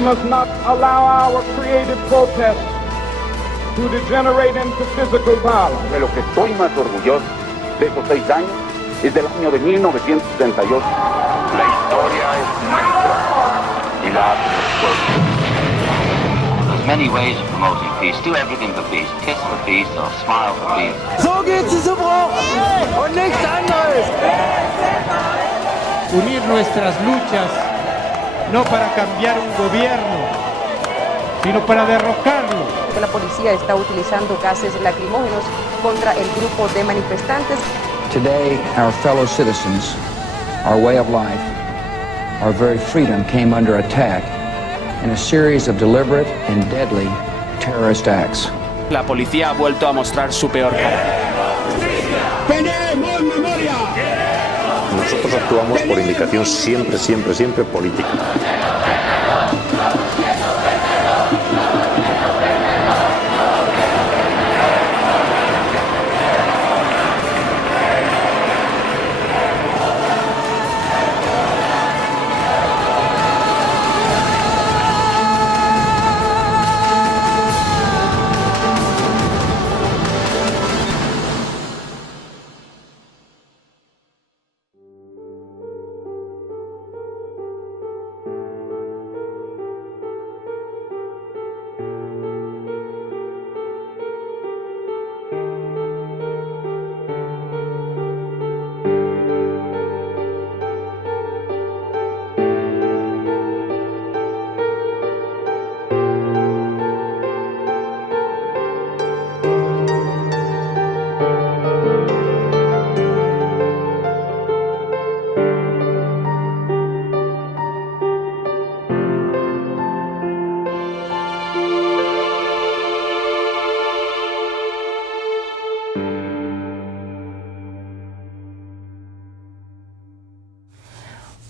We must not allow our creative protest to degenerate into physical violence. De lo que estoy más orgulloso de esos 6 años es del año de 1968. La historia es nuestra y la hace los pueblos. There's many ways of promoting peace. Do everything for peace. Kiss for peace or smile for peace. So geht's zu brauchen und nichts anderes. Unir nuestras luchas no para cambiar un gobierno, sino para derrocarlo. La policía está utilizando gases lacrimógenos contra el grupo de manifestantes. Today, our fellow citizens, our way of life, our very freedom came under attack in a series of deliberate and deadly terrorist acts. La policía ha vuelto a mostrar su peor cara. ¡Tenemos memoria! Nosotros actuamos por indicación siempre política.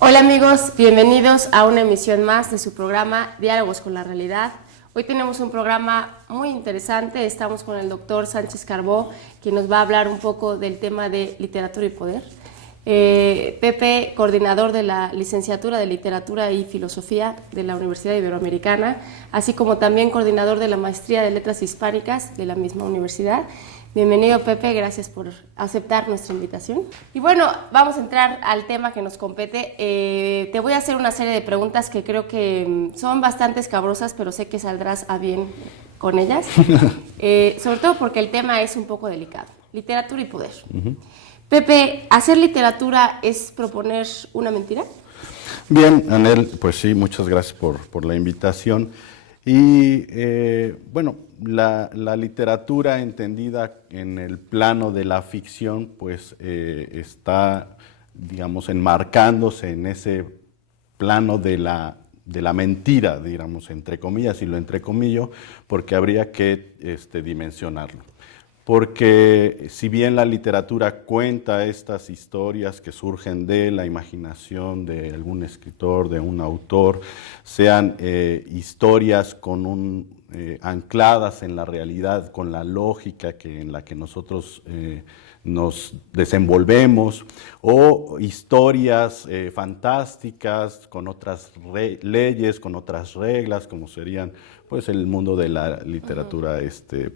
Hola amigos, bienvenidos a una emisión más de su programa Diálogos con la Realidad. Hoy tenemos un programa muy interesante, estamos con el doctor Sánchez Carbó, quien nos va a hablar un poco del tema de literatura y poder. Pepe, coordinador de la licenciatura de Literatura y Filosofía de la Universidad Iberoamericana, así como también coordinador de la maestría de Letras Hispánicas de la misma universidad. Bienvenido Pepe, gracias por aceptar nuestra invitación. Y bueno, vamos a entrar al tema que nos compete. Te voy a hacer una serie de preguntas que creo que son bastante escabrosas, pero sé que saldrás a bien con ellas. Sobre todo porque el tema es un poco delicado. Literatura y poder. Pepe, ¿hacer literatura es proponer una mentira? Bien, Anel, pues sí, muchas gracias por la invitación. Y bueno, la literatura entendida en el plano de la ficción, pues está, digamos, enmarcándose en ese plano de la mentira, digamos, entre comillas, y lo entrecomillo, porque habría que dimensionarlo. Porque si bien la literatura cuenta estas historias que surgen de la imaginación de algún escritor, de un autor, sean historias con ancladas en la realidad, con la lógica en la que nosotros nos desenvolvemos, o historias fantásticas con otras leyes, con otras reglas, como serían pues el mundo de la literatura,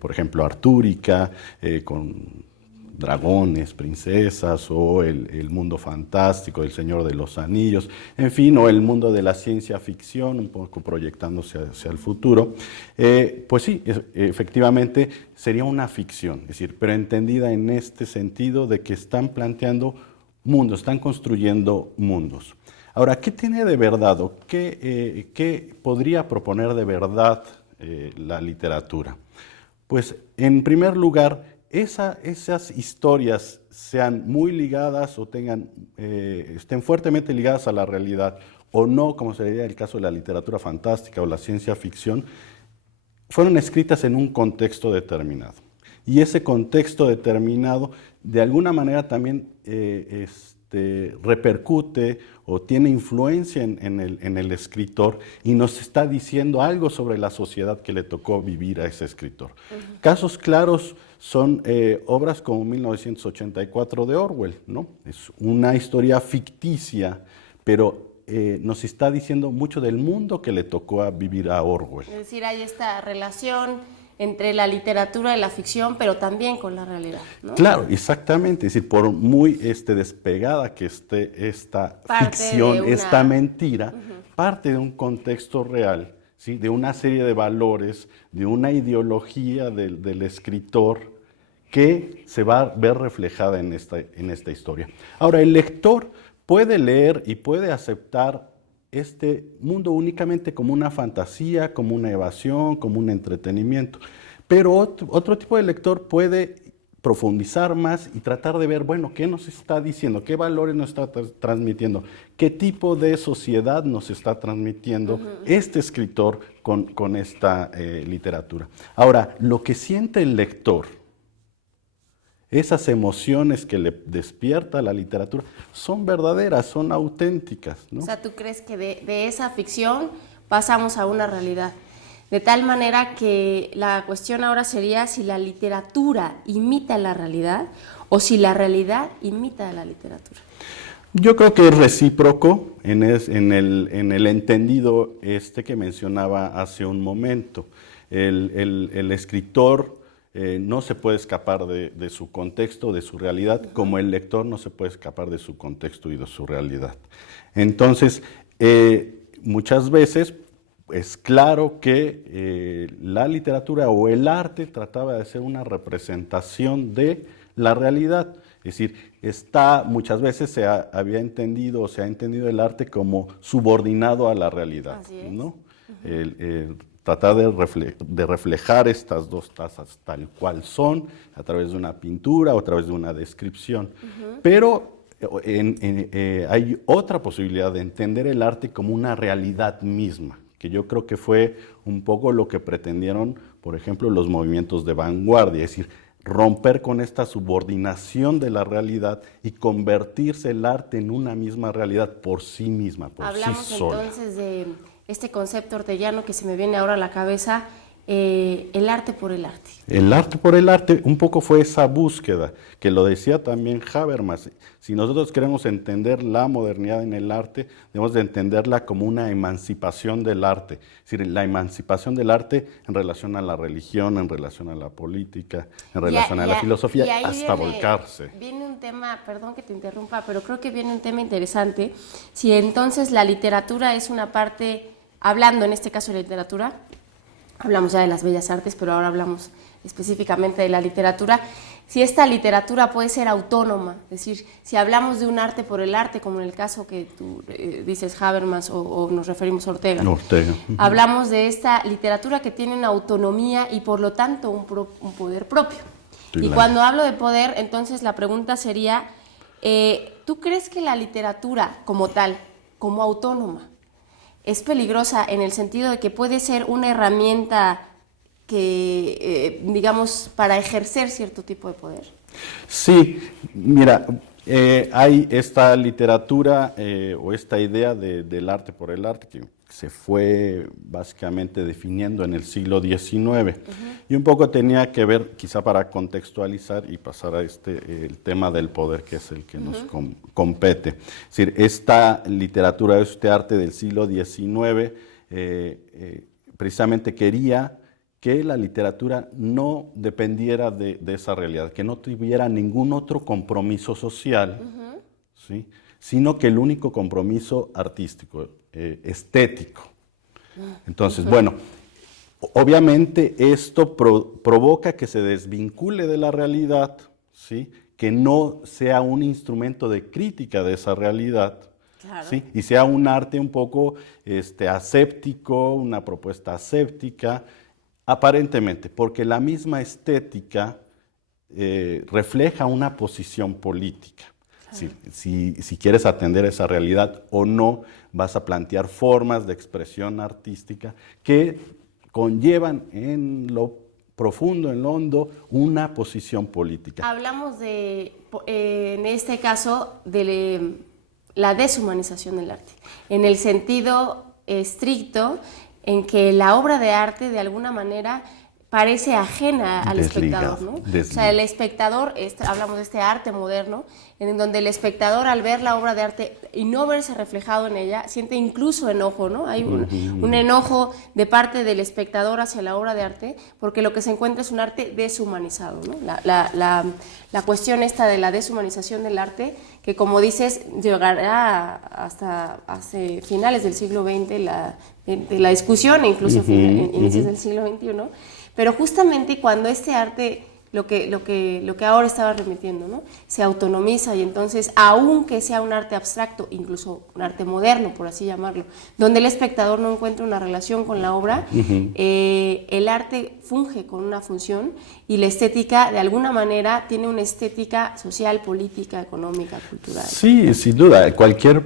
por ejemplo, artúrica, con dragones, princesas, o el mundo fantástico del Señor de los Anillos, en fin, o el mundo de la ciencia ficción, un poco proyectándose hacia el futuro. Pues sí, efectivamente sería una ficción, es decir, pero entendida en este sentido de que están planteando mundos, están construyendo mundos. Ahora, ¿qué tiene de verdad o qué podría proponer de verdad la literatura? Pues, en primer lugar, esas historias sean muy ligadas o estén fuertemente ligadas a la realidad o no, como sería el caso de la literatura fantástica o la ciencia ficción, fueron escritas en un contexto determinado. Y ese contexto determinado, de alguna manera también repercute o tiene influencia en el escritor y nos está diciendo algo sobre la sociedad que le tocó vivir a ese escritor. Casos claros son obras como 1984 de Orwell, ¿no? Es una historia ficticia, pero nos está diciendo mucho del mundo que le tocó a vivir a Orwell. Es decir, hay esta relación entre la literatura y la ficción, pero también con la realidad, ¿no? Claro, exactamente. Es decir, por muy despegada que esté esta ficción, esta mentira, parte de un contexto real, ¿sí? De una serie de valores, de una ideología del escritor que se va a ver reflejada en esta historia. Ahora, el lector puede leer y puede aceptar este mundo únicamente como una fantasía, como una evasión, como un entretenimiento. Pero otro tipo de lector puede profundizar más y tratar de ver, bueno, ¿qué nos está diciendo? ¿Qué valores nos está transmitiendo? ¿Qué tipo de sociedad nos está transmitiendo este escritor con esta literatura? Ahora, lo que siente el lector, esas emociones que le despierta la literatura, son verdaderas, son auténticas, ¿no? O sea, ¿tú crees que de esa ficción pasamos a una realidad? De tal manera que la cuestión ahora sería si la literatura imita la realidad o si la realidad imita a la literatura. Yo creo que es recíproco en el entendido que mencionaba hace un momento. El escritor no se puede escapar de su contexto, de su realidad, como el lector no se puede escapar de su contexto y de su realidad. Entonces, muchas veces es claro que la literatura o el arte trataba de hacer una representación de la realidad. Es decir, muchas veces se ha entendido el arte como subordinado a la realidad, ¿no? Tratar de reflejar estas dos tazas tal cual son, a través de una pintura o a través de una descripción. Pero hay otra posibilidad de entender el arte como una realidad misma, que yo creo que fue un poco lo que pretendieron, por ejemplo, los movimientos de vanguardia, es decir, romper con esta subordinación de la realidad y convertirse el arte en una misma realidad por sí misma, por sí sola. Hablamos entonces de este concepto orteliano que se me viene ahora a la cabeza, el arte por el arte. El arte por el arte un poco fue esa búsqueda, que lo decía también Habermas. Si nosotros queremos entender la modernidad en el arte, debemos de entenderla como una emancipación del arte. Es decir, la emancipación del arte en relación a la religión, en relación a la política, en relación a la filosofía, hasta volcarse. Viene un tema, perdón que te interrumpa, pero creo que viene un tema interesante. Si entonces la literatura es una parte, hablando en este caso de literatura, hablamos ya de las bellas artes, pero ahora hablamos específicamente de la literatura. Si esta literatura puede ser autónoma, es decir, si hablamos de un arte por el arte, como en el caso que tú dices Habermas o nos referimos a Ortega, hablamos de esta literatura que tiene una autonomía y por lo tanto un poder propio. Y cuando hablo de poder, entonces la pregunta sería, ¿tú crees que la literatura como tal, como autónoma, es peligrosa en el sentido de que puede ser una herramienta que, digamos, para ejercer cierto tipo de poder? Sí, mira, hay esta literatura o esta idea del arte por el arte que se fue básicamente definiendo en el siglo XIX y un poco tenía que ver, quizá para contextualizar y pasar a el tema del poder, que es el que nos compete. Es decir, esta literatura, este arte del siglo XIX precisamente quería que la literatura no dependiera de esa realidad, que no tuviera ningún otro compromiso social, ¿sí? Sino que el único compromiso artístico, estético. Entonces, bueno, obviamente esto provoca que se desvincule de la realidad, ¿sí? Que no sea un instrumento de crítica de esa realidad, ¿sí? Y sea un arte un poco aséptico, una propuesta aséptica, aparentemente, porque la misma estética refleja una posición política. Si quieres atender esa realidad o no, vas a plantear formas de expresión artística que conllevan en lo profundo, en lo hondo, una posición política. Hablamos en este caso, de la deshumanización del arte, en el sentido estricto en que la obra de arte, de alguna manera, parece ajena al espectador, ¿no? Desligado. O sea, el espectador, hablamos de este arte moderno, en donde el espectador al ver la obra de arte y no verse reflejado en ella, siente incluso enojo, ¿no? Hay un enojo de parte del espectador hacia la obra de arte, porque lo que se encuentra es un arte deshumanizado, ¿no? La cuestión esta de la deshumanización del arte, que como dices, llegará hasta hace finales del siglo XX, de la discusión, e incluso inicios del siglo XXI, pero justamente cuando este arte, lo que ahora estaba remitiendo, ¿no? Se autonomiza y entonces, aunque sea un arte abstracto, incluso un arte moderno, por así llamarlo, donde el espectador no encuentra una relación con la obra, el arte funge con una función y la estética, de alguna manera, tiene una estética social, política, económica, cultural. Sí, sin duda. Cualquier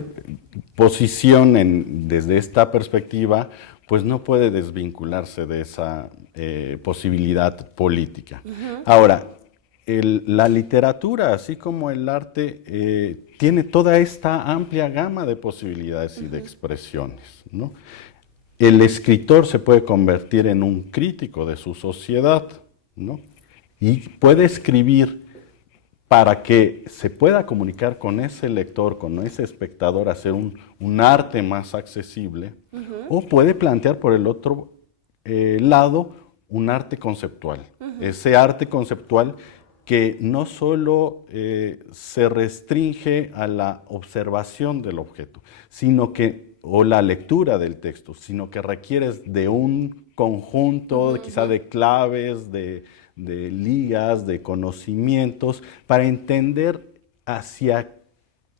posición desde esta perspectiva, pues no puede desvincularse de esa posibilidad política. Ahora, la literatura, así como el arte, tiene toda esta amplia gama de posibilidades y de expresiones, ¿no? El escritor se puede convertir en un crítico de su sociedad, ¿no? Y puede escribir para que se pueda comunicar con ese lector, con ese espectador, hacer un arte más accesible, o puede plantear por el otro lado un arte conceptual. Ese arte conceptual que no solo se restringe a la observación del objeto, o la lectura del texto, sino que requiere de un conjunto quizá de claves, de ligas, de conocimientos, para entender hacia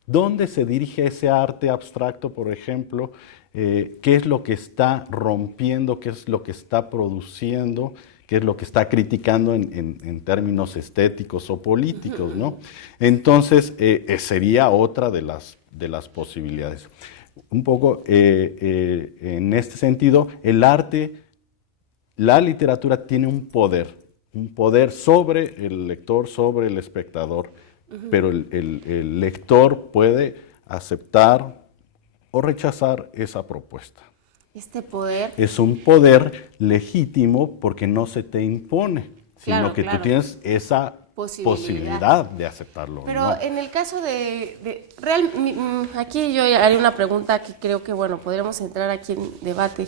dónde se dirige ese arte abstracto, por ejemplo, qué es lo que está rompiendo, qué es lo que está produciendo, qué es lo que está criticando en términos estéticos o políticos, ¿no? Entonces, sería otra de las posibilidades. Un poco en este sentido, el arte, la literatura tiene un poder sobre el lector, sobre el espectador, pero el lector puede aceptar o rechazar esa propuesta. Este poder es un poder legítimo porque no se te impone, sino que tú tienes esa posibilidad de aceptarlo. Pero ¿no? en el caso aquí yo haré una pregunta que creo que, bueno, podríamos entrar aquí en debate,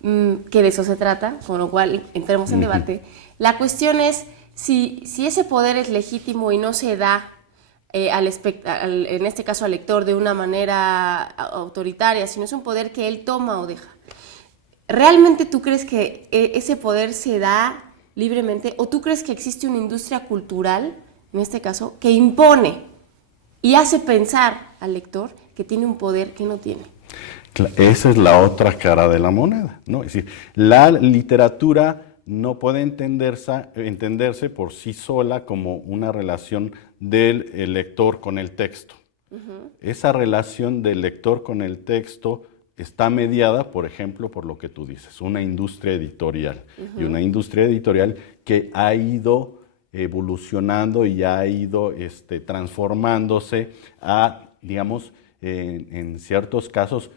que de eso se trata, con lo cual entremos en debate. La cuestión es si ese poder es legítimo y no se da en este caso al lector de una manera autoritaria, sino es un poder que él toma o deja. ¿Realmente tú crees que ese poder se da libremente, o tú crees que existe una industria cultural, en este caso, que impone y hace pensar al lector que tiene un poder que no tiene? Esa es la otra cara de la moneda, ¿no? Es decir, la literatura no puede entenderse por sí sola como una relación del lector con el texto. Esa relación del lector con el texto está mediada, por ejemplo, por lo que tú dices, una industria editorial. Y una industria editorial que ha ido evolucionando y ha ido transformándose a, digamos, en ciertos casos,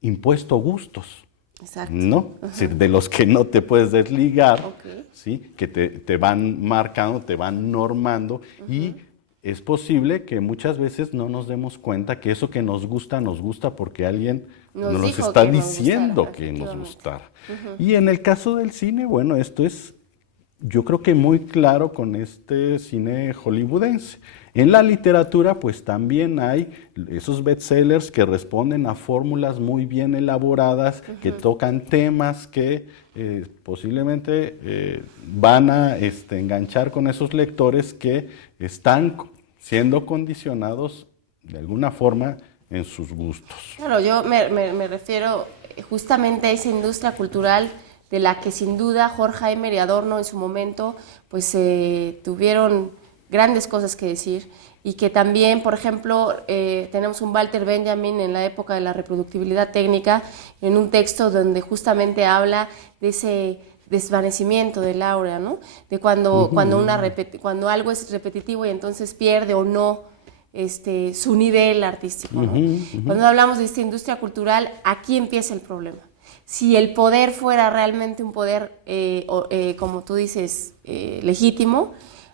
impuesto gustos. Exacto. ¿No? Es decir, de los que no te puedes desligar, ¿sí? Que te van marcando, te van normando, y es posible que muchas veces no nos demos cuenta que eso que nos gusta porque alguien nos está diciendo que nos gustara. Y en el caso del cine, bueno, esto es, yo creo que muy claro con este cine hollywoodense. En la literatura, pues también hay esos bestsellers que responden a fórmulas muy bien elaboradas, que tocan temas que posiblemente van a enganchar con esos lectores que están siendo condicionados de alguna forma en sus gustos. Claro, yo me refiero justamente a esa industria cultural de la que sin duda Horkheimer y Adorno en su momento pues tuvieron grandes cosas que decir, y que también, por ejemplo, tenemos un Walter Benjamin en la época de la reproductibilidad técnica, en un texto donde justamente habla de ese desvanecimiento del aura, ¿no? De cuando algo es repetitivo y entonces pierde o no su nivel artístico, ¿no? Cuando hablamos de esta industria cultural, aquí empieza el problema. si el poder fuera realmente un poder, como tú dices, legítimo,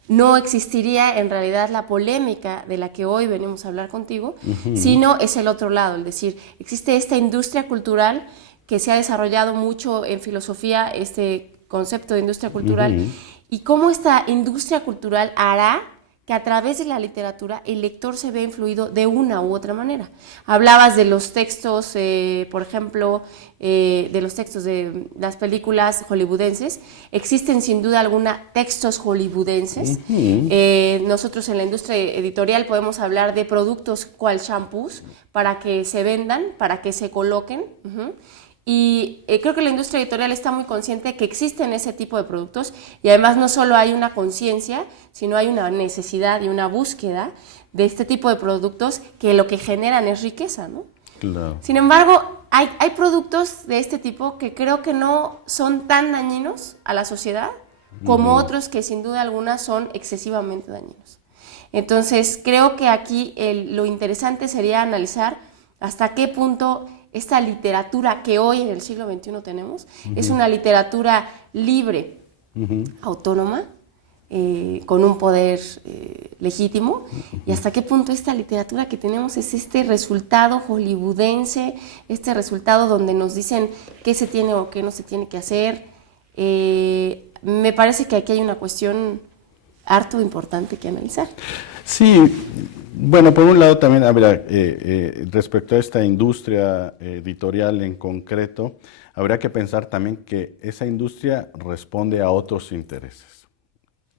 no existiría en realidad la polémica de la que hoy venimos a hablar contigo, sino es el otro lado, es decir, existe esta industria cultural que se ha desarrollado mucho en filosofía, este concepto de industria cultural, y cómo esta industria cultural hará que a través de la literatura el lector se vea influido de una u otra manera. Hablabas de los textos, por ejemplo, de los textos de las películas hollywoodenses. Existen sin duda alguna textos hollywoodenses. Nosotros en la industria editorial podemos hablar de productos cual shampoos para que se vendan, para que se coloquen. Y creo que la industria editorial está muy consciente de que existen ese tipo de productos y además no solo hay una conciencia, sino hay una necesidad y una búsqueda de este tipo de productos que lo que generan es riqueza, ¿no? Claro. Sin embargo, hay productos de este tipo que creo que no son tan dañinos a la sociedad como otros que sin duda alguna son excesivamente dañinos. Entonces, creo que aquí lo interesante sería analizar hasta qué punto esta literatura que hoy en el siglo XXI tenemos es una literatura libre, autónoma, con un poder legítimo, y hasta qué punto esta literatura que tenemos es este resultado hollywoodense, este resultado donde nos dicen qué se tiene o qué no se tiene que hacer. Me parece que aquí hay una cuestión harto importante que analizar. Sí, bueno, por un lado también, respecto a esta industria editorial en concreto, habría que pensar también que esa industria responde a otros intereses.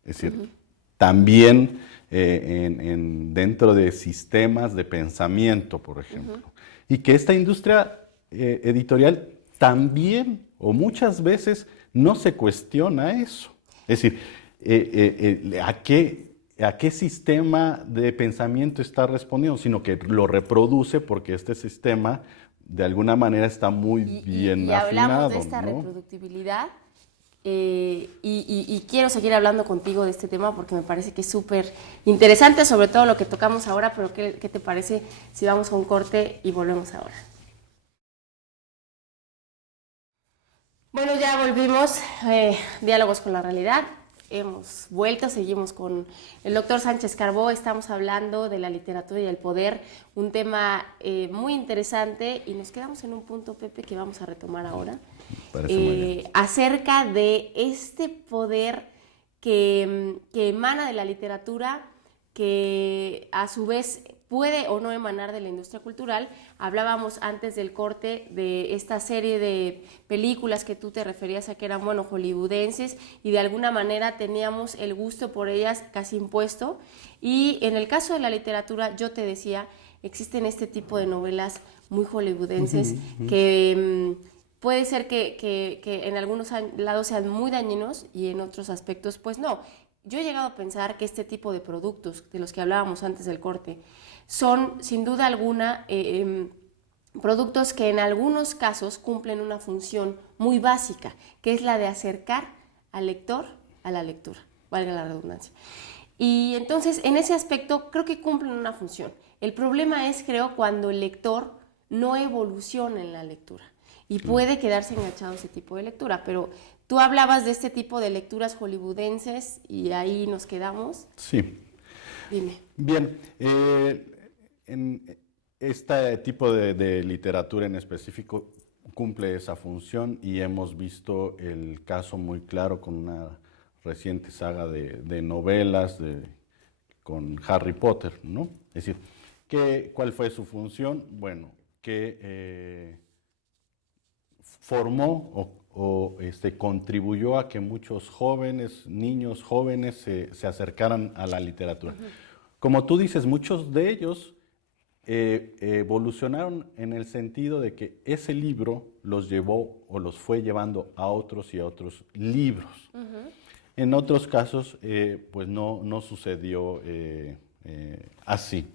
Es decir, también dentro de sistemas de pensamiento, por ejemplo. Y que esta industria editorial también, o muchas veces, no se cuestiona eso. Es decir, ¿a qué sistema de pensamiento está respondiendo? Sino que lo reproduce porque este sistema de alguna manera está muy bien afinado. Y hablamos de esta reproductibilidad y quiero seguir hablando contigo de este tema porque me parece que es súper interesante, sobre todo lo que tocamos ahora, pero ¿qué te parece si vamos a un corte y volvemos ahora? Bueno, ya volvimos, Diálogos con la Realidad. Hemos vuelto, seguimos con el doctor Sánchez Carbó, estamos hablando de la literatura y el poder, un tema muy interesante, y nos quedamos en un punto, Pepe, que vamos a retomar ahora, acerca de este poder que emana de la literatura, que a su vez puede o no emanar de la industria cultural. Hablábamos antes del corte de esta serie de películas que tú te referías a que eran, bueno, hollywoodenses, y de alguna manera teníamos el gusto por ellas casi impuesto. Y en el caso de la literatura, yo te decía, existen este tipo de novelas muy hollywoodenses que puede ser que en algunos lados sean muy dañinos y en otros aspectos pues no. Yo he llegado a pensar que este tipo de productos de los que hablábamos antes del corte son sin duda alguna productos que en algunos casos cumplen una función muy básica, que es la de acercar al lector a la lectura, valga la redundancia. Y entonces en ese aspecto creo que cumplen una función. El problema es, creo, cuando el lector no evoluciona en la lectura y puede quedarse enganchado a ese tipo de lectura, pero tú hablabas de este tipo de lecturas hollywoodenses y ahí nos quedamos. Sí. Dime. Bien, en este tipo de literatura en específico cumple esa función y hemos visto el caso muy claro con una reciente saga de novelas con Harry Potter, ¿no? Es decir, ¿cuál fue su función? Bueno, que formó o contribuyó a que muchos niños jóvenes se acercaran a la literatura. Como tú dices, muchos de ellos evolucionaron en el sentido de que ese libro los llevó o los fue llevando a otros y a otros libros. En otros casos, pues no sucedió así.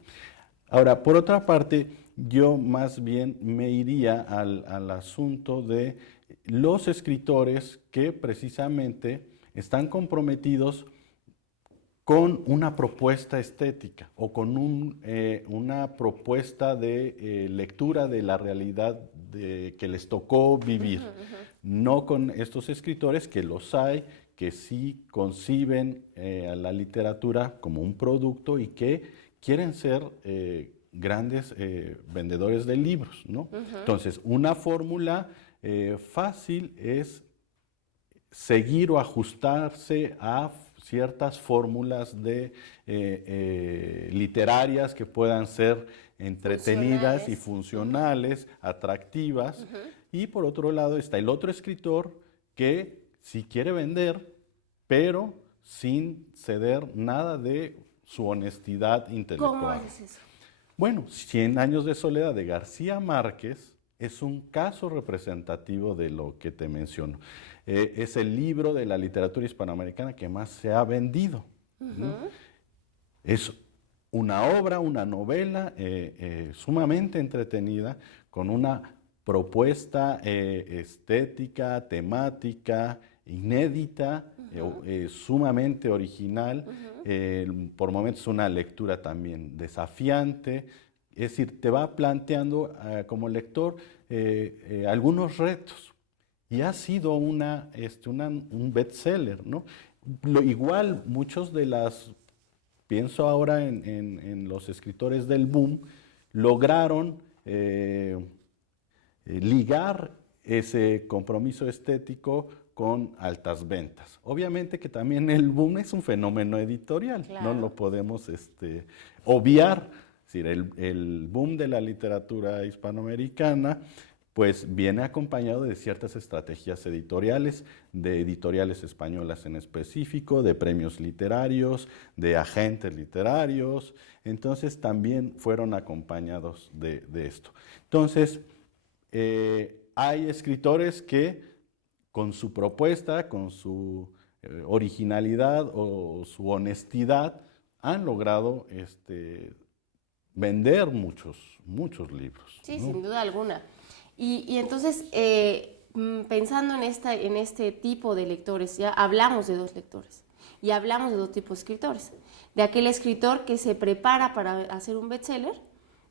Ahora, por otra parte, yo más bien me iría al asunto de los escritores que precisamente están comprometidos con una propuesta estética o con una propuesta de lectura de la realidad que les tocó vivir. No con estos escritores, que los hay, que sí conciben a la literatura como un producto y que quieren ser grandes vendedores de libros, ¿no? Entonces, una fórmula fácil es seguir o ajustarse a ciertas fórmulas de literarias que puedan ser entretenidas y funcionales, atractivas. Y por otro lado está el otro escritor que sí quiere vender, pero sin ceder nada de su honestidad intelectual. ¿Cómo haces eso? Bueno, 100 años de soledad de García Márquez es un caso representativo de lo que te menciono. Es el libro de la literatura hispanoamericana que más se ha vendido, ¿no? Es una obra, una novela sumamente entretenida, con una propuesta estética, temática, inédita, sumamente original, por momentos una lectura también desafiante. Es decir, te va planteando como lector algunos retos, y ha sido un bestseller, ¿no? Igual muchos de las, pienso ahora en los escritores del boom, lograron ligar ese compromiso estético con altas ventas. Obviamente que también el boom es un fenómeno editorial, claro. No lo podemos obviar. Es decir, el boom de la literatura hispanoamericana pues viene acompañado de ciertas estrategias editoriales, de editoriales españolas en específico, de premios literarios, de agentes literarios. Entonces también fueron acompañados de esto. Entonces, hay escritores que con su propuesta, con su originalidad o su honestidad, han logrado vender muchos libros. Sí, ¿no? Sin duda alguna. Y entonces, pensando en este tipo de lectores, ya hablamos de dos lectores y hablamos de dos tipos de escritores. De aquel escritor que se prepara para hacer un bestseller,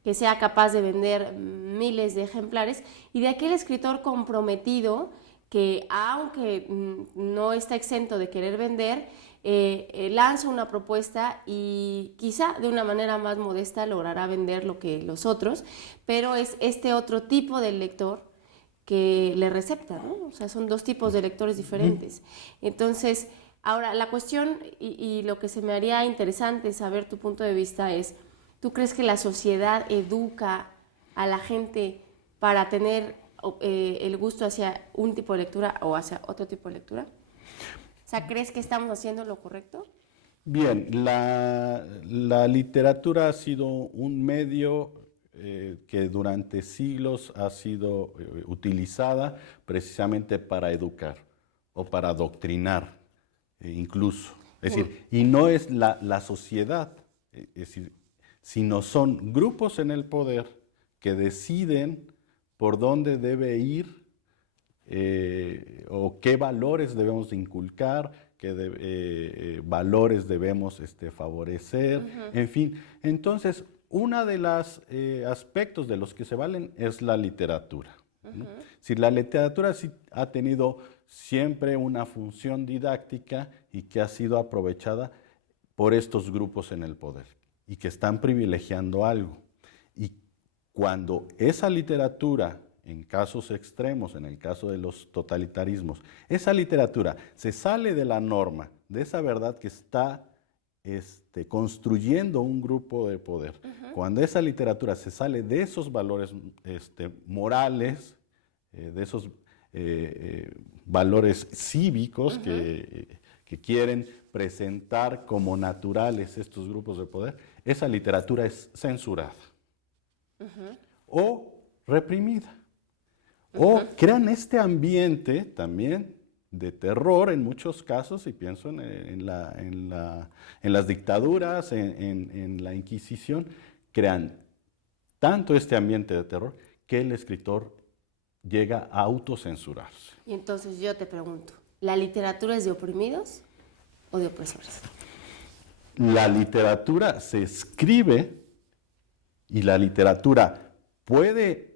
que sea capaz de vender miles de ejemplares, y de aquel escritor comprometido que, aunque no está exento de querer vender, lanza una propuesta y quizá de una manera más modesta logrará vender lo que los otros, pero es este otro tipo de lector que le recepta, ¿no? O sea, son dos tipos de lectores diferentes. Entonces, ahora, la cuestión y lo que se me haría interesante saber tu punto de vista es, ¿tú crees que la sociedad educa a la gente para tener el gusto hacia un tipo de lectura o hacia otro tipo de lectura? O sea, ¿crees que estamos haciendo lo correcto? Bien, la literatura ha sido un medio que durante siglos ha sido utilizada precisamente para educar o para adoctrinar incluso. Es decir, y no es la sociedad, es decir, sino son grupos en el poder que deciden por dónde debe ir o qué valores debemos inculcar, qué valores debemos favorecer, en fin. Entonces, uno de los aspectos de los que se valen es la literatura, ¿no? Si la literatura sí ha tenido siempre una función didáctica y que ha sido aprovechada por estos grupos en el poder y que están privilegiando algo. Y cuando esa literatura, en casos extremos, en el caso de los totalitarismos, esa literatura se sale de la norma, de esa verdad que está construyendo un grupo de poder. Cuando esa literatura se sale de esos valores morales, de esos valores cívicos que quieren presentar como naturales estos grupos de poder, esa literatura es censurada o reprimida. O crean este ambiente también de terror en muchos casos, y pienso en las dictaduras, en la Inquisición, crean tanto este ambiente de terror que el escritor llega a autocensurarse. Y entonces yo te pregunto, ¿la literatura es de oprimidos o de opresores? La literatura se escribe y la literatura puede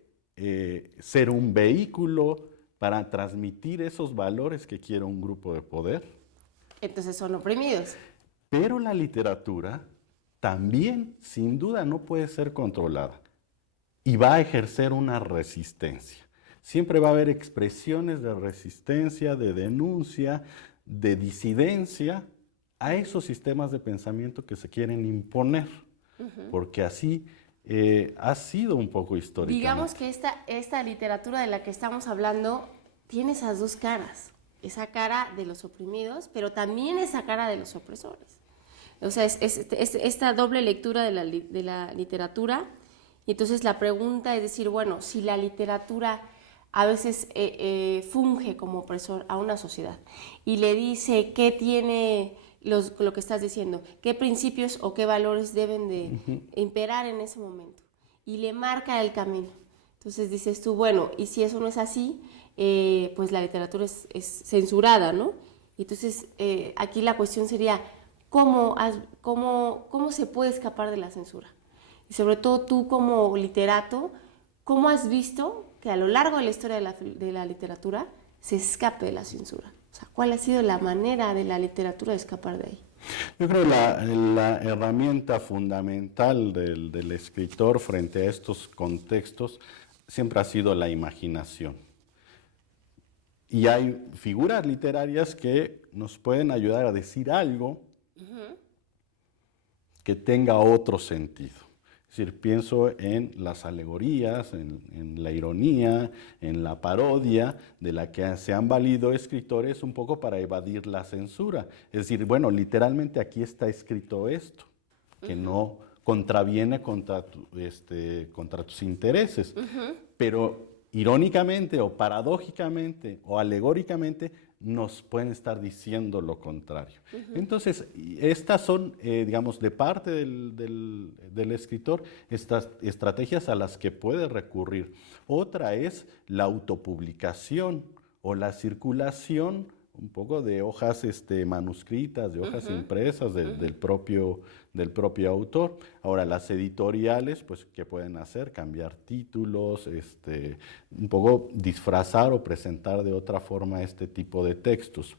ser un vehículo para transmitir esos valores que quiere un grupo de poder. Entonces son oprimidos. Pero la literatura también, sin duda, no puede ser controlada y va a ejercer una resistencia. Siempre va a haber expresiones de resistencia, de denuncia, de disidencia a esos sistemas de pensamiento que se quieren imponer, porque así ha sido un poco histórico. Digamos que esta literatura de la que estamos hablando tiene esas dos caras, esa cara de los oprimidos, pero también esa cara de los opresores. O sea, es esta doble lectura de la literatura, y entonces la pregunta es decir, bueno, si la literatura a veces funge como opresor a una sociedad y le dice qué tiene lo que estás diciendo, qué principios o qué valores deben de imperar en ese momento, y le marca el camino. Entonces dices tú, bueno, y si eso no es así, pues la literatura es censurada, ¿no? Y entonces aquí la cuestión sería, ¿cómo se puede escapar de la censura? Y sobre todo tú como literato, ¿cómo has visto que a lo largo de la historia de la literatura se escape de la censura? O sea, ¿cuál ha sido la manera de la literatura de escapar de ahí? Yo creo que la herramienta fundamental del escritor frente a estos contextos siempre ha sido la imaginación. Y hay figuras literarias que nos pueden ayudar a decir algo que tenga otro sentido. Es decir, pienso en las alegorías, en la ironía, en la parodia, de la que se han valido escritores un poco para evadir la censura. Es decir, bueno, literalmente aquí está escrito esto, que no contraviene contra tus intereses, pero irónicamente o paradójicamente o alegóricamente nos pueden estar diciendo lo contrario. Entonces, estas son, digamos, de parte del escritor, estas estrategias a las que puede recurrir. Otra es la autopublicación o la circulación un poco de hojas manuscritas, de hojas impresas del propio autor. Ahora, las editoriales, pues, ¿qué pueden hacer? Cambiar títulos, un poco disfrazar o presentar de otra forma este tipo de textos.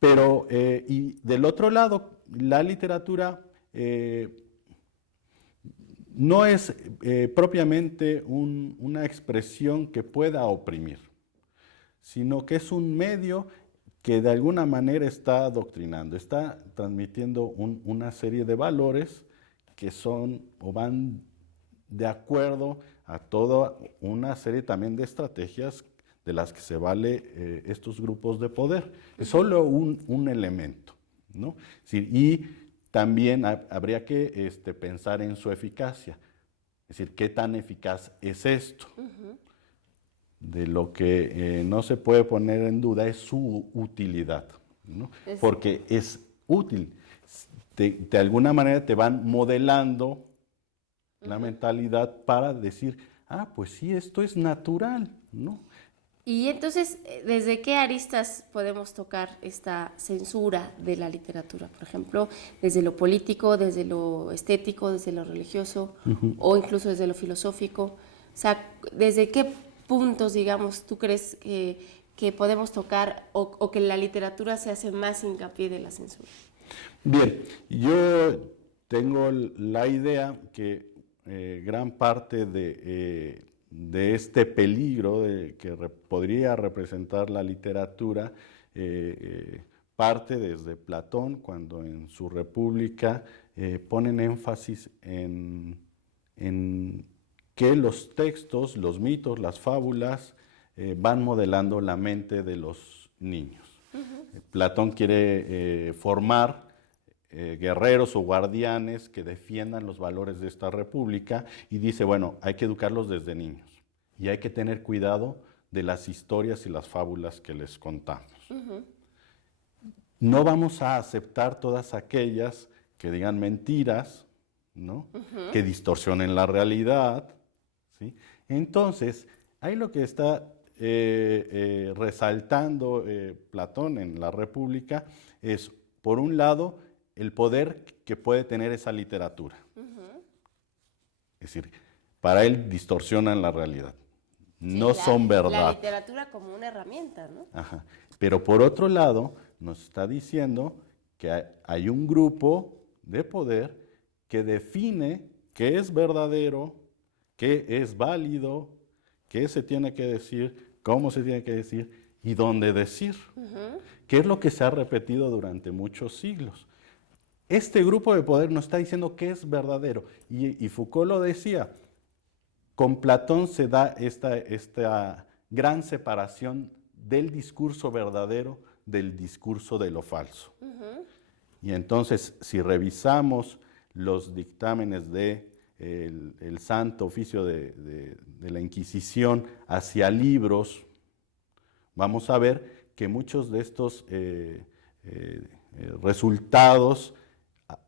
Pero, y del otro lado, la literatura no es propiamente una expresión que pueda oprimir, sino que es un medio que de alguna manera está adoctrinando, está transmitiendo una serie de valores que son o van de acuerdo a toda una serie también de estrategias de las que se vale estos grupos de poder. Es solo un elemento, ¿no? Es decir, y también habría que pensar en su eficacia, es decir, ¿qué tan eficaz es esto? De lo que no se puede poner en duda es su utilidad, ¿no? Porque es útil. De alguna manera te van modelando la mentalidad para decir, pues sí, esto es natural, ¿no? Y entonces, ¿desde qué aristas podemos tocar esta censura de la literatura? Por ejemplo, desde lo político, desde lo estético, desde lo religioso, o incluso desde lo filosófico. O sea, ¿desde qué puntos, digamos, tú crees que podemos tocar o que la literatura se hace más hincapié de la censura? Bien, yo tengo la idea que gran parte de este peligro que podría representar la literatura parte desde Platón, cuando en su República ponen énfasis en que los textos, los mitos, las fábulas van modelando la mente de los niños. Platón quiere formar guerreros o guardianes que defiendan los valores de esta república y dice, bueno, hay que educarlos desde niños y hay que tener cuidado de las historias y las fábulas que les contamos. No vamos a aceptar todas aquellas que digan mentiras, ¿no? Que distorsionen la realidad, ¿sí? Entonces, ahí lo que está resaltando Platón en la República es, por un lado, el poder que puede tener esa literatura. Es decir, para él distorsionan la realidad. no son verdad. La literatura como una herramienta, ¿no? Ajá. Pero por otro lado, nos está diciendo que hay un grupo de poder que define qué es verdadero, qué es válido, qué se tiene que decir, cómo se tiene que decir y dónde decir. Que es lo que se ha repetido durante muchos siglos. Este grupo de poder nos está diciendo qué es verdadero. Y Foucault lo decía, con Platón se da esta gran separación del discurso verdadero del discurso de lo falso. Y entonces, si revisamos los dictámenes del Santo Oficio de la Inquisición hacia libros, vamos a ver que muchos de estos resultados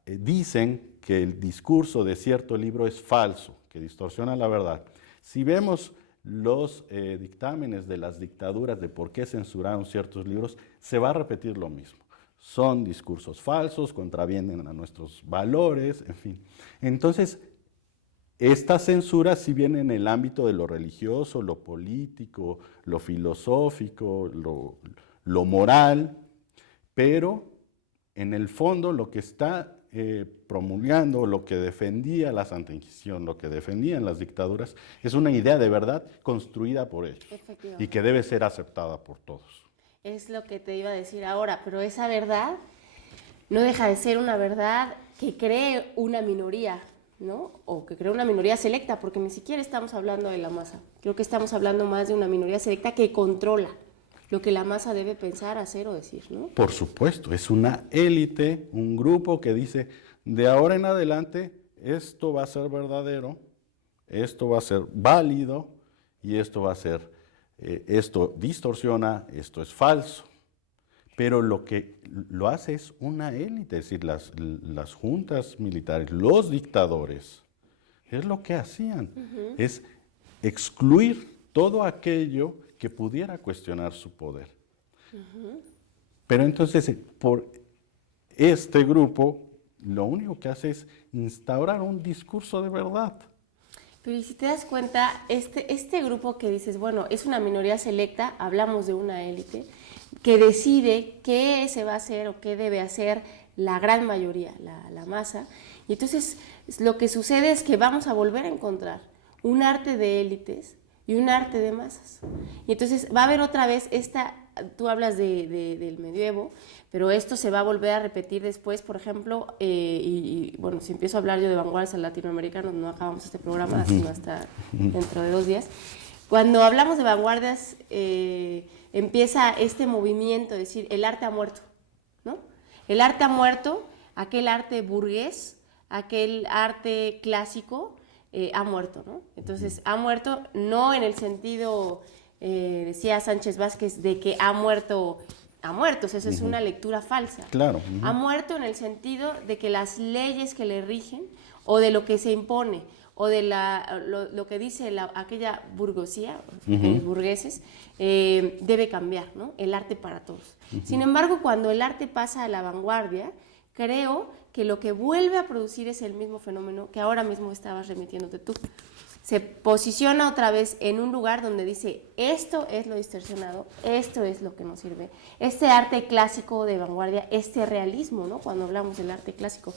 dicen que el discurso de cierto libro es falso, que distorsiona la verdad. Si vemos los dictámenes de las dictaduras de por qué censuraron ciertos libros, se va a repetir lo mismo. Son discursos falsos, contravienen a nuestros valores, en fin. Entonces, esta censura sí viene en el ámbito de lo religioso, lo político, lo filosófico, lo moral, pero en el fondo lo que está promulgando, lo que defendía la Santa Inquisición, lo que defendían las dictaduras, es una idea de verdad construida por ellos y que debe ser aceptada por todos. Es lo que te iba a decir ahora, pero esa verdad no deja de ser una verdad que cree una minoría, ¿no? O que cree una minoría selecta, porque ni siquiera estamos hablando de la masa. Creo que estamos hablando más de una minoría selecta que controla lo que la masa debe pensar, hacer o decir, ¿no? Por supuesto, es una élite, un grupo que dice, de ahora en adelante, esto va a ser verdadero, esto va a ser válido y esto va a ser, esto distorsiona, esto es falso. Pero lo que lo hace es una élite, es decir, las juntas militares, los dictadores, es lo que hacían, es excluir todo aquello que pudiera cuestionar su poder. Pero entonces, por este grupo, lo único que hace es instaurar un discurso de verdad. Pero y si te das cuenta, este grupo que dices, bueno, es una minoría selecta, hablamos de una élite, que decide qué se va a hacer o qué debe hacer la gran mayoría, la masa. Y entonces lo que sucede es que vamos a volver a encontrar un arte de élites y un arte de masas. Y entonces va a haber otra vez tú hablas del medievo, pero esto se va a volver a repetir después, por ejemplo, y bueno, si empiezo a hablar yo de vanguardias latinoamericanas, no acabamos este programa, sino hasta dentro de 2 días. Cuando hablamos de vanguardias, empieza este movimiento, es decir, el arte ha muerto, ¿no? El arte ha muerto, aquel arte burgués, aquel arte clásico, ha muerto, ¿no? Entonces, ha muerto no en el sentido, decía Sánchez Vázquez, de que ha muerto, o sea, eso es una lectura falsa. Claro. Ha muerto en el sentido de que las leyes que le rigen, o de lo que se impone, o de lo que dice aquella burguesía, burgueses, debe cambiar, ¿no? El arte para todos. Sin embargo, cuando el arte pasa a la vanguardia, creo que lo que vuelve a producir es el mismo fenómeno que ahora mismo estabas remitiéndote tú. Se posiciona otra vez en un lugar donde dice, esto es lo distorsionado, esto es lo que nos sirve. Este arte clásico de vanguardia, este realismo, ¿no? Cuando hablamos del arte clásico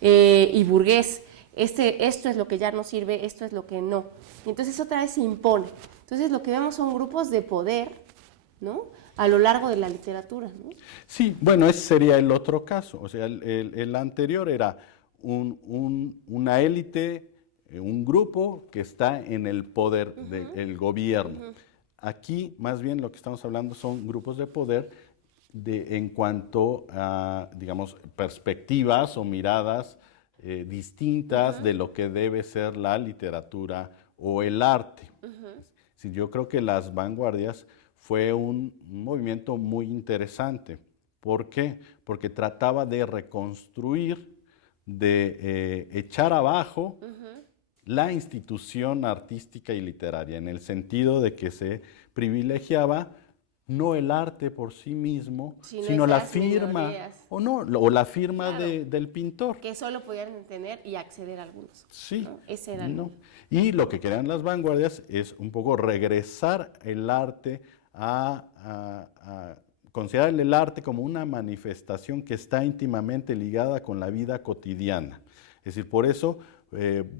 y burgués, esto es lo que ya no sirve, esto es lo que no. Y entonces otra vez se impone. Entonces lo que vemos son grupos de poder, ¿no? A lo largo de la literatura, ¿no? Sí, bueno, ese sería el otro caso. O sea, el anterior era una élite, un grupo que está en el poder del gobierno. Aquí, más bien, lo que estamos hablando son grupos de poder en cuanto a, digamos, perspectivas o miradas distintas de lo que debe ser la literatura o el arte. Sí, yo creo que las vanguardias fue un movimiento muy interesante. ¿Por qué? Porque trataba de reconstruir, de echar abajo la institución artística y literaria, en el sentido de que se privilegiaba no el arte por sí mismo, Sino sino la esas firma, minorías. o la firma Claro. del pintor. Que solo podían tener y acceder a algunos. Sí. ¿no? Ese era el... No. Y lo que querían las vanguardias es un poco regresar el arte a considerar el arte como una manifestación que está íntimamente ligada con la vida cotidiana. Es decir, por eso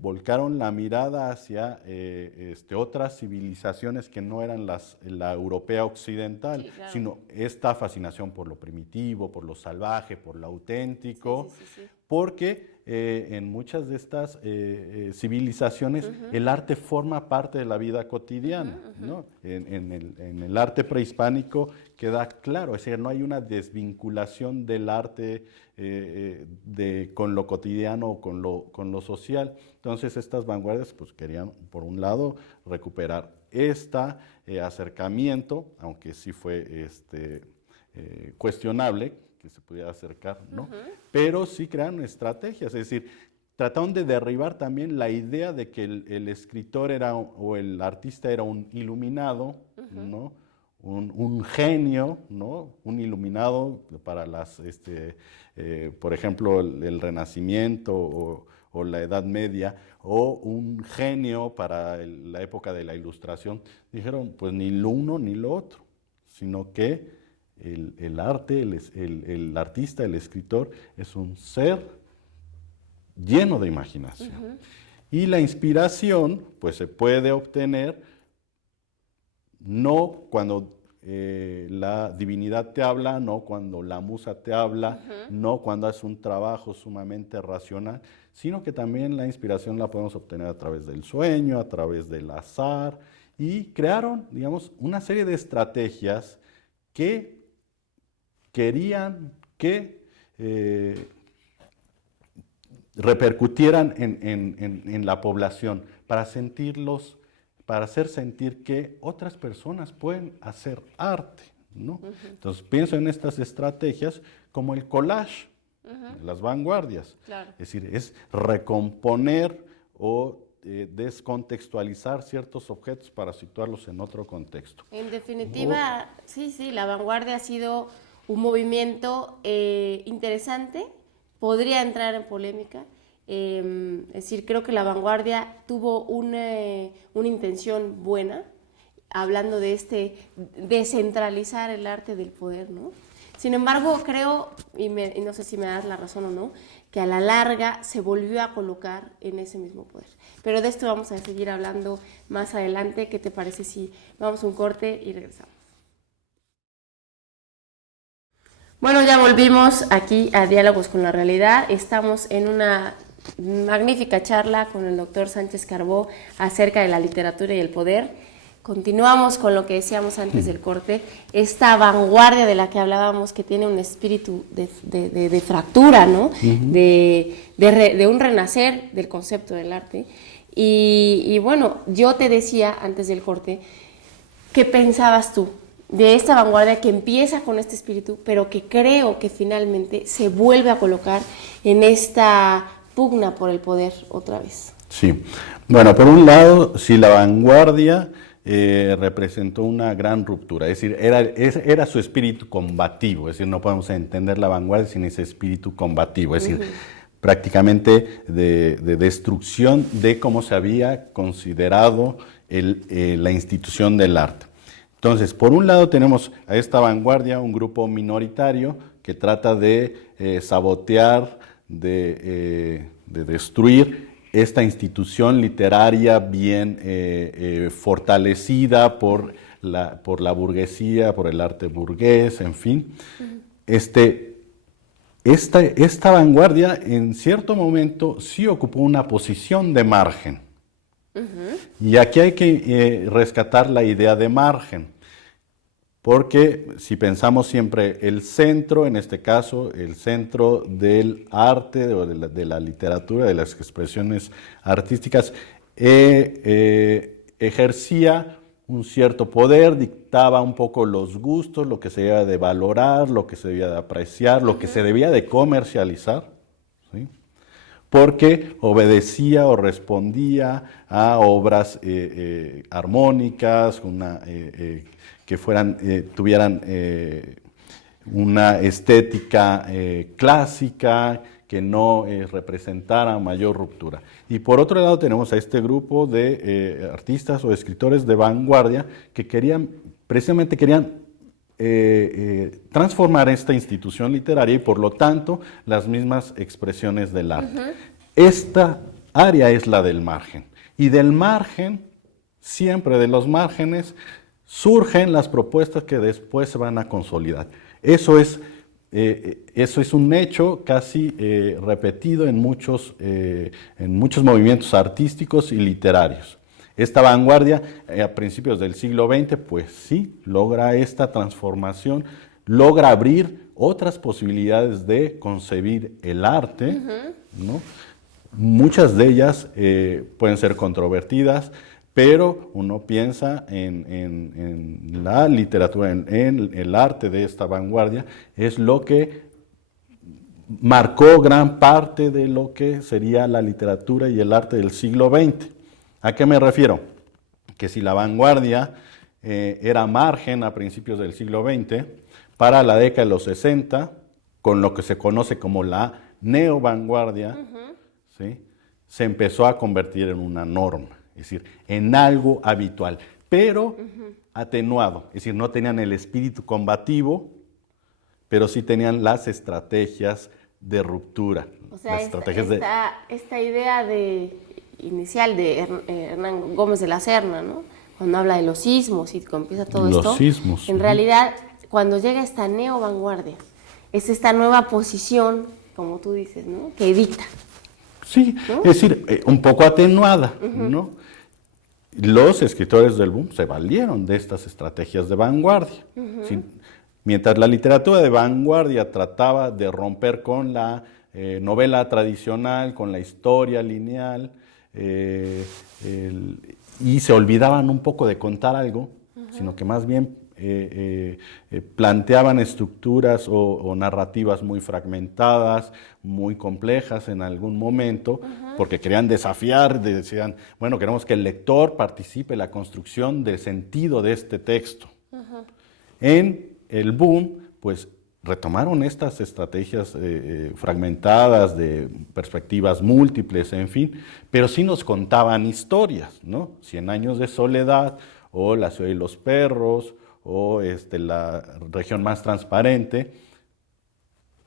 volcaron la mirada hacia otras civilizaciones que no eran la europea occidental, Sí, claro. sino esta fascinación por lo primitivo, por lo salvaje, por lo auténtico, Sí. porque en muchas de estas civilizaciones el arte forma parte de la vida cotidiana, ¿no? En el arte prehispánico queda claro, es decir, no hay una desvinculación del arte con lo cotidiano o con lo social. Entonces estas vanguardias pues, querían, por un lado, recuperar este acercamiento, aunque sí fue cuestionable que se pudiera acercar, ¿no? Pero sí crearon estrategias, es decir, trataron de derribar también la idea de que el escritor o el artista era un iluminado, ¿no? Un genio, ¿no? Un iluminado para por ejemplo, el Renacimiento o la Edad Media, o un genio para la época de la Ilustración. Dijeron, pues ni lo uno ni lo otro, sino que el arte, el artista, el escritor, es un ser lleno de imaginación. Y la inspiración, pues se puede obtener no cuando la divinidad te habla, no cuando la musa te habla, no cuando haces un trabajo sumamente racional, sino que también la inspiración la podemos obtener a través del sueño, a través del azar, y crearon, digamos, una serie de estrategias que querían que repercutieran en la población para hacer sentir que otras personas pueden hacer arte, ¿no? Entonces pienso en estas estrategias como el collage, las vanguardias. Claro. Es decir, es recomponer o descontextualizar ciertos objetos para situarlos en otro contexto. En definitiva, sí, la vanguardia ha sido un movimiento interesante, podría entrar en polémica. Es decir, creo que la vanguardia tuvo una intención buena, hablando de descentralizar el arte del poder, ¿no? Sin embargo, creo, y no sé si me das la razón o no, que a la larga se volvió a colocar en ese mismo poder. Pero de esto vamos a seguir hablando más adelante. ¿Qué te parece si vamos a un corte y regresamos? Bueno, ya volvimos aquí a Diálogos con la Realidad. Estamos en una magnífica charla con el doctor Sánchez Carbó acerca de la literatura y el poder. Continuamos con lo que decíamos antes del corte, esta vanguardia de la que hablábamos, que tiene un espíritu de fractura, ¿no? De un renacer del concepto del arte. Y bueno, yo te decía antes del corte, ¿qué pensabas tú de esta vanguardia que empieza con este espíritu, pero que creo que finalmente se vuelve a colocar en esta pugna por el poder otra vez? Sí, bueno, por un lado, si la vanguardia representó una gran ruptura, es decir, era su espíritu combativo, es decir, no podemos entender la vanguardia sin ese espíritu combativo, es decir, prácticamente de destrucción de cómo se había considerado la institución del arte. Entonces, por un lado tenemos a esta vanguardia, un grupo minoritario que trata de sabotear, de destruir esta institución literaria bien fortalecida por la burguesía, por el arte burgués, en fin. Esta vanguardia en cierto momento sí ocupó una posición de margen. Y aquí hay que rescatar la idea de margen, porque si pensamos siempre el centro, en este caso el centro del arte o de la literatura, de las expresiones artísticas, ejercía un cierto poder, dictaba un poco los gustos, lo que se debía de valorar, lo que se debía de apreciar, lo que se debía de comercializar, ¿sí? Porque obedecía o respondía a obras armónicas, que tuvieran una estética clásica, que no representara mayor ruptura. Y por otro lado tenemos a este grupo de artistas o escritores de vanguardia que precisamente querían transformar esta institución literaria y por lo tanto las mismas expresiones del arte. Esta área es la del margen. Y del margen, siempre de los márgenes, surgen las propuestas que después se van a consolidar. Eso es un hecho casi repetido en muchos movimientos artísticos y literarios. Esta vanguardia a principios del siglo XX, pues sí, logra esta transformación, logra abrir otras posibilidades de concebir el arte, ¿no? Muchas de ellas pueden ser controvertidas, pero uno piensa en la literatura, en el arte de esta vanguardia, es lo que marcó gran parte de lo que sería la literatura y el arte del siglo XX. ¿A qué me refiero? Que si la vanguardia era margen a principios del siglo XX, para la década de los 60, con lo que se conoce como la neovanguardia, ¿sí?, se empezó a convertir en una norma. Es decir, en algo habitual, pero atenuado. Es decir, no tenían el espíritu combativo, pero sí tenían las estrategias de ruptura. O sea, esta idea inicial de Hernán Gómez de la Serna, ¿no? Cuando habla de los sismos y empieza todo esto. Los sismos. En realidad, cuando llega esta neovanguardia, es esta nueva posición, como tú dices, ¿no?, que edita. Sí, ¿no? Es decir, un poco atenuada, ¿no? Los escritores del boom se valieron de estas estrategias de vanguardia. ¿Sí? Mientras la literatura de vanguardia trataba de romper con la novela tradicional, con la historia lineal, y se olvidaban un poco de contar algo, sino que más bien planteaban estructuras o narrativas muy fragmentadas, muy complejas en algún momento, porque querían desafiar, decían, bueno, queremos que el lector participe en la construcción del sentido de este texto. En el boom, pues retomaron estas estrategias fragmentadas, de perspectivas múltiples, en fin, pero sí nos contaban historias, ¿no? 100 años de soledad, o La ciudad y los perros, o La región más transparente,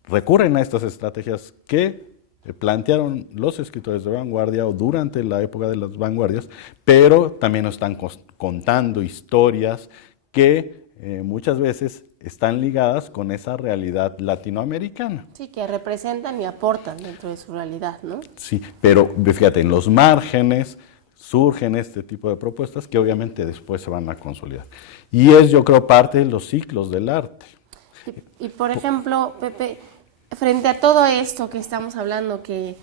recurren a estas estrategias que plantearon los escritores de vanguardia o durante la época de las vanguardias, pero también nos están contando historias que muchas veces están ligadas con esa realidad latinoamericana. Sí, que representan y aportan dentro de su realidad, ¿no? Sí, pero fíjate, en los márgenes surgen este tipo de propuestas que obviamente después se van a consolidar. Y es, yo creo, parte de los ciclos del arte. Y por ejemplo, Pepe, frente a todo esto que estamos hablando, que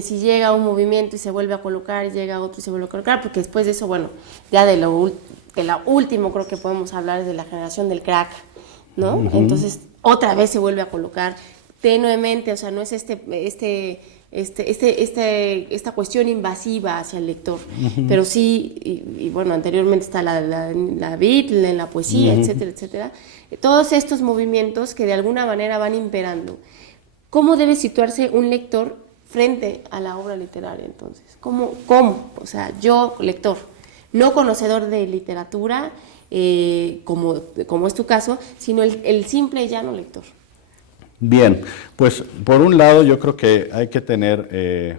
si llega un movimiento y se vuelve a colocar, y llega otro y se vuelve a colocar, porque después de eso, bueno, ya de la último creo que podemos hablar de la generación del crack, ¿no? Entonces, otra vez se vuelve a colocar tenuemente, o sea, no es esta cuestión invasiva hacia el lector, pero sí, y bueno, anteriormente está la Beatle, en la poesía, etcétera, etcétera. Todos estos movimientos que de alguna manera van imperando. ¿Cómo debe situarse un lector frente a la obra literaria entonces? ¿Cómo? O sea, yo, lector, no conocedor de literatura, como es tu caso, sino el simple y llano lector. Bien, pues por un lado yo creo que hay que tener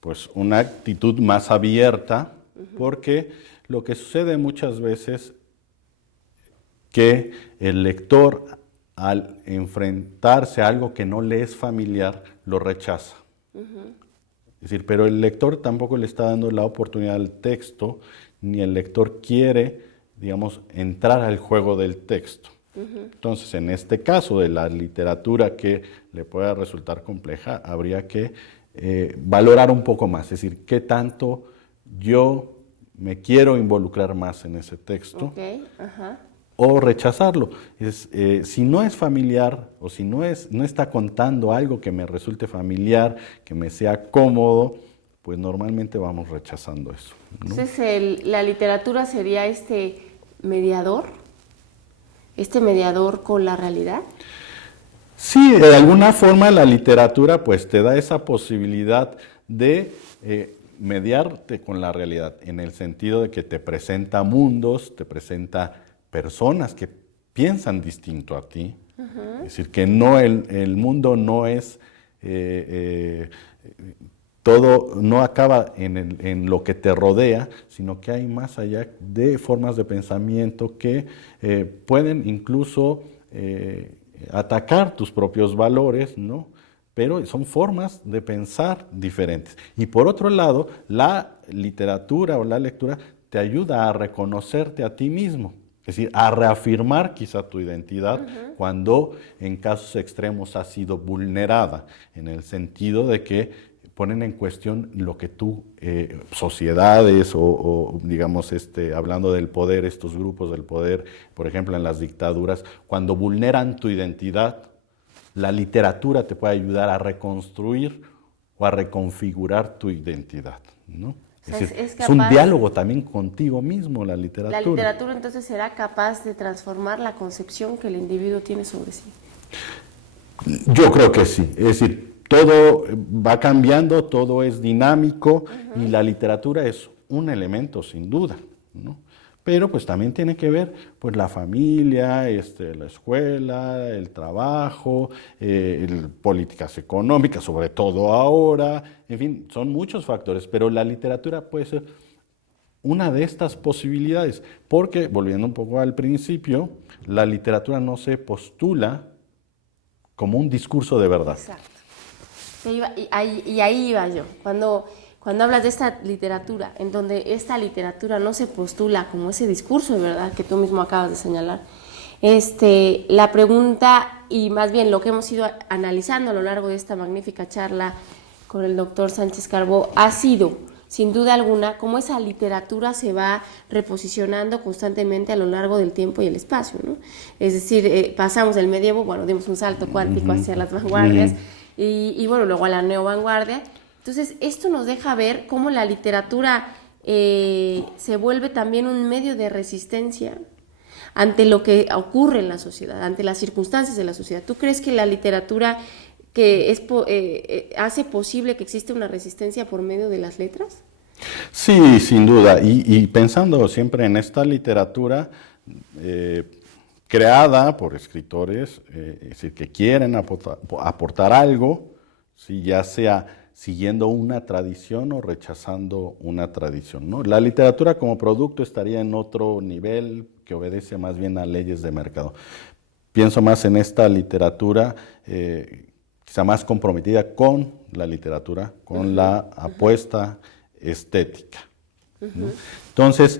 pues una actitud más abierta, porque lo que sucede muchas veces que el lector al enfrentarse a algo que no le es familiar lo rechaza. Es decir, pero el lector tampoco le está dando la oportunidad al texto, ni el lector quiere, digamos, entrar al juego del texto. Entonces, en este caso de la literatura que le pueda resultar compleja, habría que valorar un poco más, es decir, qué tanto yo me quiero involucrar más en ese texto, o rechazarlo. Si no es familiar, o si no está contando algo que me resulte familiar, que me sea cómodo, pues normalmente vamos rechazando eso, ¿no? Entonces, la literatura sería este mediador este mediador con la realidad? Sí, de alguna forma la literatura pues te da esa posibilidad de mediarte con la realidad, en el sentido de que te presenta mundos, te presenta personas que piensan distinto a ti. Es decir, que no el mundo no es todo, no acaba en lo que te rodea, sino que hay más allá de formas de pensamiento que pueden incluso atacar tus propios valores, ¿no? Pero son formas de pensar diferentes. Y por otro lado, la literatura o la lectura te ayuda a reconocerte a ti mismo, es decir, a reafirmar quizá tu identidad cuando en casos extremos ha sido vulnerada, en el sentido de que ponen en cuestión lo que tú, sociedades o digamos, hablando del poder, estos grupos del poder, por ejemplo en las dictaduras, cuando vulneran tu identidad, la literatura te puede ayudar a reconstruir o a reconfigurar tu identidad, ¿no? Es decir, es un diálogo también contigo mismo, la literatura. La literatura entonces será capaz de transformar la concepción que el individuo tiene sobre sí. Yo creo que sí, es decir, todo va cambiando, todo es dinámico y la literatura es un elemento sin duda, ¿no? Pero pues también tiene que ver pues la familia, la escuela, el trabajo, políticas económicas, sobre todo ahora, en fin, son muchos factores, pero la literatura puede ser una de estas posibilidades, porque, volviendo un poco al principio, la literatura no se postula como un discurso de verdad. Exacto. Y ahí iba yo, cuando hablas de esta literatura, en donde esta literatura no se postula como ese discurso de verdad que tú mismo acabas de señalar, la pregunta, y más bien lo que hemos ido analizando a lo largo de esta magnífica charla con el doctor Sánchez Carbó, ha sido, sin duda alguna, cómo esa literatura se va reposicionando constantemente a lo largo del tiempo y el espacio, ¿no? Es decir, pasamos del medievo, bueno, dimos un salto cuántico hacia las vanguardias, y bueno, luego a la neovanguardia. Entonces, esto nos deja ver cómo la literatura se vuelve también un medio de resistencia ante lo que ocurre en la sociedad, ante las circunstancias de la sociedad. ¿Tú crees que la literatura hace posible que exista una resistencia por medio de las letras? Sí, sin duda. Y pensando siempre en esta literatura creada por escritores, es decir, que quieren aportar algo, ¿sí? Ya sea siguiendo una tradición o rechazando una tradición, ¿no? La literatura como producto estaría en otro nivel que obedece más bien a leyes de mercado. Pienso más en esta literatura quizá más comprometida con la literatura, con la apuesta estética, ¿no? Entonces,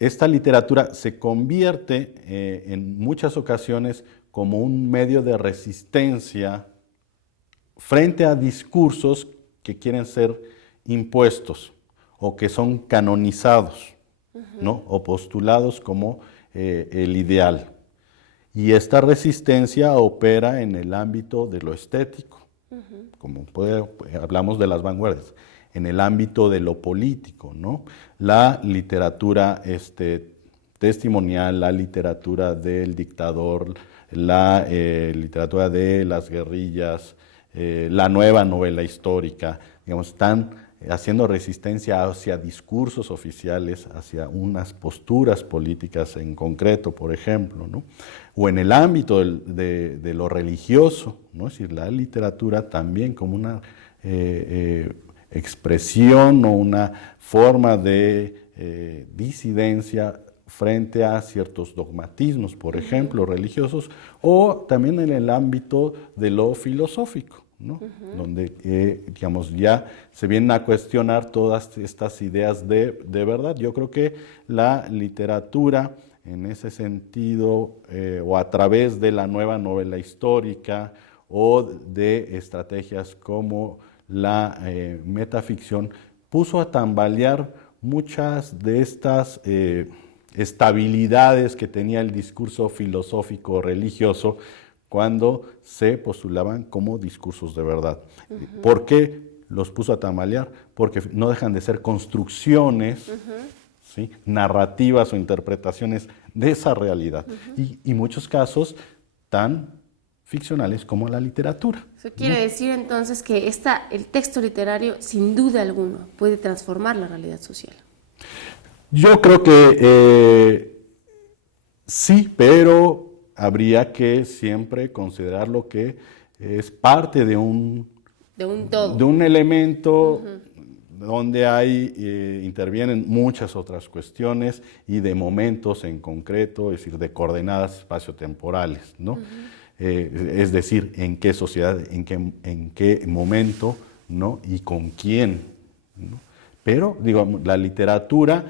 esta literatura se convierte en muchas ocasiones como un medio de resistencia frente a discursos que quieren ser impuestos o que son canonizados, ¿no? O postulados como el ideal. Y esta resistencia opera en el ámbito de lo estético, como hablamos de las vanguardias, en el ámbito de lo político, ¿no? La literatura testimonial, la literatura del dictador, la literatura de las guerrillas, la nueva novela histórica, digamos, están haciendo resistencia hacia discursos oficiales, hacia unas posturas políticas en concreto, por ejemplo, ¿no? O en el ámbito de lo religioso, ¿no? Es decir, la literatura también como una expresión o una forma de disidencia frente a ciertos dogmatismos, por ejemplo, religiosos, o también en el ámbito de lo filosófico, ¿no? Donde, digamos, ya se vienen a cuestionar todas estas ideas de verdad. Yo creo que la literatura, en ese sentido, o a través de la nueva novela histórica, o de estrategias como la metaficción, puso a tambalear muchas de estas estabilidades que tenía el discurso filosófico religioso cuando se postulaban como discursos de verdad. ¿Por qué los puso a tambalear? Porque no dejan de ser construcciones, ¿sí? Narrativas o interpretaciones de esa realidad. Y muchos casos tan ficcionales como la literatura. Eso quiere decir entonces que el texto literario, sin duda alguna, puede transformar la realidad social. Yo creo que sí, pero habría que siempre considerar lo que es parte de un todo. De un elemento donde intervienen muchas otras cuestiones y de momentos en concreto, es decir, de coordenadas espaciotemporales, ¿no? Es decir, en qué sociedad, en qué momento, ¿no? Y con quién, ¿no? Pero, digamos, la literatura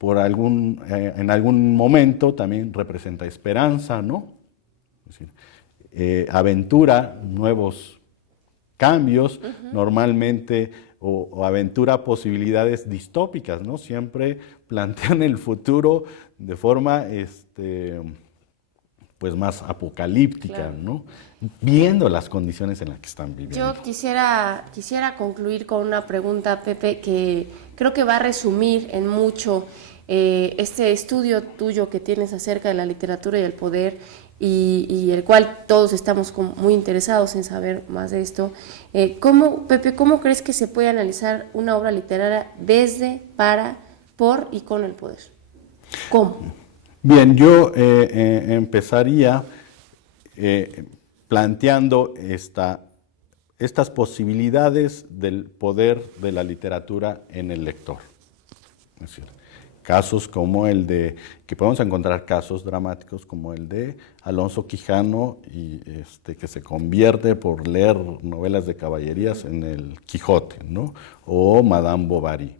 en algún momento también representa esperanza, ¿no? Es decir, aventura nuevos cambios, normalmente, o aventura posibilidades distópicas, ¿no? Siempre plantean el futuro de forma pues más apocalíptica, claro, ¿no? Viendo las condiciones en las que están viviendo. Yo quisiera concluir con una pregunta, Pepe, que creo que va a resumir en mucho este estudio tuyo que tienes acerca de la literatura y el poder, y el cual todos estamos muy interesados en saber más de esto. Pepe, ¿cómo crees que se puede analizar una obra literaria desde, para, por y con el poder? ¿Cómo? Bien, yo empezaría planteando estas posibilidades del poder de la literatura en el lector. Es decir, casos como que podemos encontrar casos dramáticos como el de Alonso Quijano, que se convierte por leer novelas de caballerías en el Quijote, ¿no? O Madame Bovary.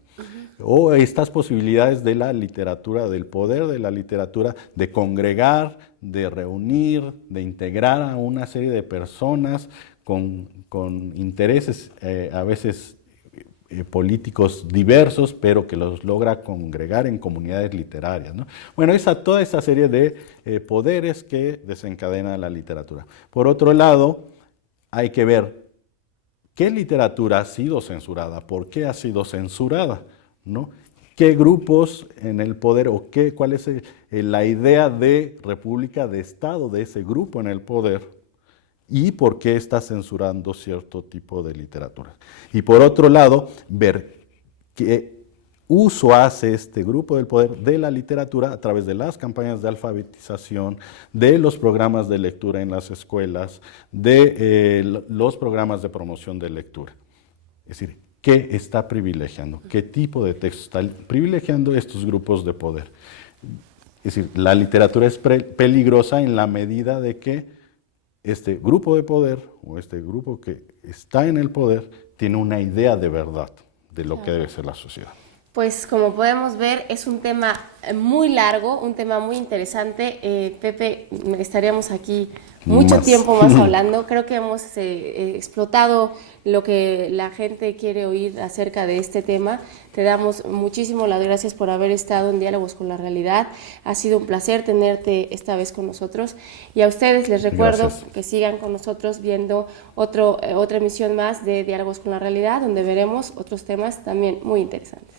O estas posibilidades de la literatura, del poder de la literatura, de congregar, de reunir, de integrar a una serie de personas con intereses a veces políticos diversos, pero que los logra congregar en comunidades literarias, ¿no? Bueno, toda esa serie de poderes que desencadena la literatura. Por otro lado, hay que ver qué literatura ha sido censurada, por qué ha sido censurada, ¿no? ¿Qué grupos en el poder o cuál es la idea de república, de Estado de ese grupo en el poder y por qué está censurando cierto tipo de literatura? Y por otro lado, ver qué uso hace este grupo del poder de la literatura a través de las campañas de alfabetización, de los programas de lectura en las escuelas, de los programas de promoción de lectura. Es decir, ¿qué está privilegiando? ¿Qué tipo de texto está privilegiando estos grupos de poder? Es decir, la literatura es peligrosa en la medida de que este grupo de poder o este grupo que está en el poder tiene una idea de verdad de lo que debe ser la sociedad. Pues como podemos ver, es un tema muy largo, un tema muy interesante. Pepe, estaríamos aquí mucho tiempo más hablando. Creo que hemos explotado lo que la gente quiere oír acerca de este tema. Te damos muchísimas las gracias por haber estado en Diálogos con la Realidad. Ha sido un placer tenerte esta vez con nosotros. Y a ustedes les recuerdo que sigan con nosotros viendo otra emisión más de Diálogos con la Realidad, donde veremos otros temas también muy interesantes.